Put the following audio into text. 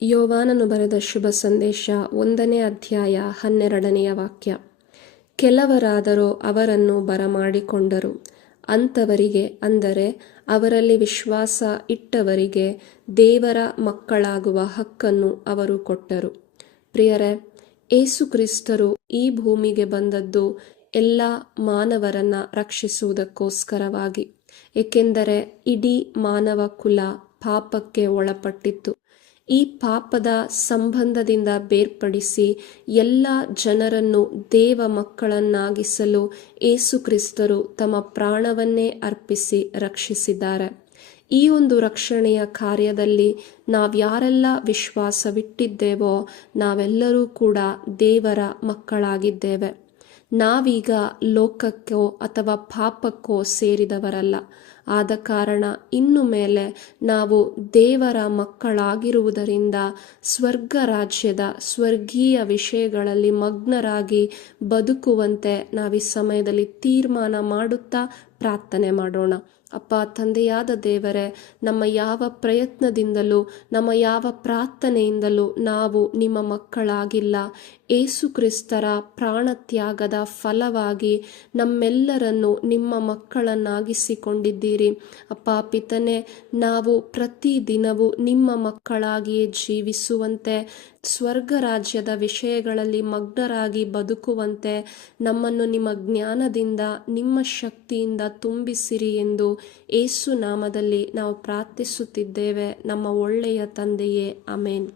ಯೋವಾನನು ಬರೆದ ಶುಭ ಸಂದೇಶ ಒಂದನೇ ಅಧ್ಯಾಯ ಹನ್ನೆರಡನೆಯ ವಾಕ್ಯ. ಕೆಲವರಾದರೂ ಅವರನ್ನು ಬರಮಾಡಿಕೊಂಡರು. ಅಂಥವರಿಗೆ ಅಂದರೆ ಅವರಲ್ಲಿ ವಿಶ್ವಾಸ ಇಟ್ಟವರಿಗೆ ದೇವರ ಮಕ್ಕಳಾಗುವ ಹಕ್ಕನ್ನು ಅವರು ಕೊಟ್ಟರು. ಪ್ರಿಯರೇ, ಏಸು ಕ್ರಿಸ್ತರು ಈ ಭೂಮಿಗೆ ಬಂದದ್ದು ಎಲ್ಲ ಮಾನವರನ್ನ ರಕ್ಷಿಸುವುದಕ್ಕೋಸ್ಕರವಾಗಿ. ಏಕೆಂದರೆ ಇಡೀ ಮಾನವ ಕುಲ ಪಾಪಕ್ಕೆ ಒಳಪಟ್ಟಿತ್ತು. ಈ ಪಾಪದ ಸಂಬಂಧದಿಂದ ಬೇರ್ಪಡಿಸಿ ಎಲ್ಲ ಜನರನ್ನು ದೇವ ಮಕ್ಕಳನ್ನಾಗಿಸಲು ಏಸು ಕ್ರಿಸ್ತರು ತಮ್ಮ ಪ್ರಾಣವನ್ನೇ ಅರ್ಪಿಸಿ ರಕ್ಷಿಸಿದ್ದಾರೆ. ಈ ಒಂದು ರಕ್ಷಣೆಯ ಕಾರ್ಯದಲ್ಲಿ ನಾವ್ಯಾರೆಲ್ಲ ವಿಶ್ವಾಸವಿಟ್ಟಿದ್ದೇವೋ ನಾವೆಲ್ಲರೂ ಕೂಡ ದೇವರ ಮಕ್ಕಳಾಗಿದ್ದೇವೆ. ನಾವೀಗ ಲೋಕಕ್ಕೋ ಅಥವಾ ಪಾಪಕ್ಕೋ ಸೇರಿದವರಲ್ಲ. ಆದ ಕಾರಣ ಇನ್ನು ಮೇಲೆ ನಾವು ದೇವರ ಮಕ್ಕಳಾಗಿರುವುದರಿಂದ ಸ್ವರ್ಗ ರಾಜ್ಯದ ಸ್ವರ್ಗೀಯ ವಿಷಯಗಳಲ್ಲಿ ಮಗ್ನರಾಗಿ ಬದುಕುವಂತೆ ನಾವು ಈ ಸಮಯದಲ್ಲಿ ತೀರ್ಮಾನ ಮಾಡುತ್ತಾ ಪ್ರಾರ್ಥನೆ ಮಾಡೋಣ. ಅಪ್ಪ, ತಂದೆಯಾದ ದೇವರೇ, ನಮ್ಮ ಯಾವ ಪ್ರಯತ್ನದಿಂದಲೂ, ನಮ್ಮ ಯಾವ ಪ್ರಾರ್ಥನೆಯಿಂದಲೂ ನಾವು ನಿಮ್ಮ ಮಕ್ಕಳಾಗಿಲ್ಲ. ಏಸು ಕ್ರಿಸ್ತರ ಪ್ರಾಣತ್ಯಾಗದ ಫಲವಾಗಿ ನಮ್ಮೆಲ್ಲರನ್ನು ನಿಮ್ಮ ಮಕ್ಕಳನ್ನಾಗಿಸಿಕೊಂಡಿದ್ದೀರಿ. ಅಪ್ಪ ಪಿತನೆ, ನಾವು ಪ್ರತಿದಿನವೂ ನಿಮ್ಮ ಮಕ್ಕಳಾಗಿಯೇ ಜೀವಿಸುವಂತೆ ಸ್ವರ್ಗ ರಾಜ್ಯದ ವಿಷಯಗಳಲ್ಲಿ ಮಗ್ನರಾಗಿ ಬದುಕುವಂತೆ ನಮ್ಮನ್ನು ನಿಮ್ಮ ಜ್ಞಾನದಿಂದ, ನಿಮ್ಮ ಶಕ್ತಿಯಿಂದ ತುಂಬಿಸಿರಿ ಎಂದು ಏಸು ನಾಮದಲ್ಲಿ ನಾವು ಪ್ರಾರ್ಥಿಸುತ್ತಿದ್ದೇವೆ. ನಮ್ಮ ಒಳ್ಳೆಯ ತಂದೆಯೇ ಅಮೇನ್